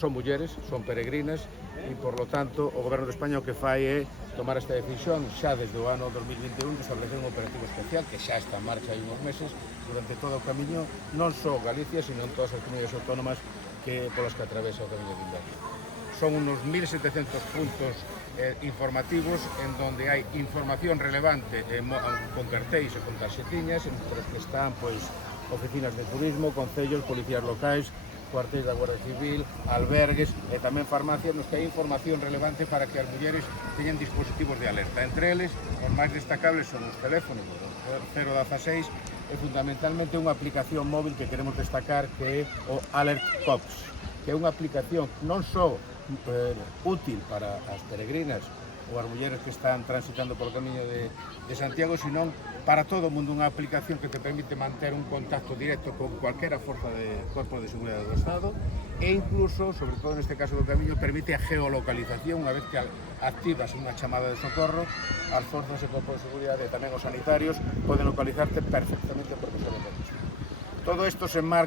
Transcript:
son mulleres, son peregrinas, e, por lo tanto, o Goberno de España o que fai é tomar esta decisión xa desde o ano 2021 de establecer un operativo especial que xa está en marcha hai uns meses durante todo o camiño, non só Galicia, sino en todas as comunidades autónomas polas que atravesa o camiño de inverno. Son unos 1.700 puntos informativos en donde hai información relevante con cartéis e con tarxetiñas, entre os que están oficinas de turismo, concellos, policías locais, cuartéis da Guardia Civil, albergues e tamén farmacias nos que hai información relevante para que as mulleres teñan dispositivos de alerta. Entre eles, os máis destacables son os teléfonos, o 016 e fundamentalmente unha aplicación móvil que queremos destacar que é o Alert Cops, que é unha aplicación non só útil para as peregrinas ou as mulleres que están transitando polo camiño de Santiago, sino para todo o mundo, unha aplicación que te permite manter un contacto directo con cualquera forza de corpo de seguridade do Estado e incluso, sobre todo neste caso do camiño, permite a geolocalización. Unha vez que activas unha chamada de socorro, as forzas e corpos de seguridade e tamén os sanitarios poden localizarte perfectamente porque son os mismos. Todo isto se enmarca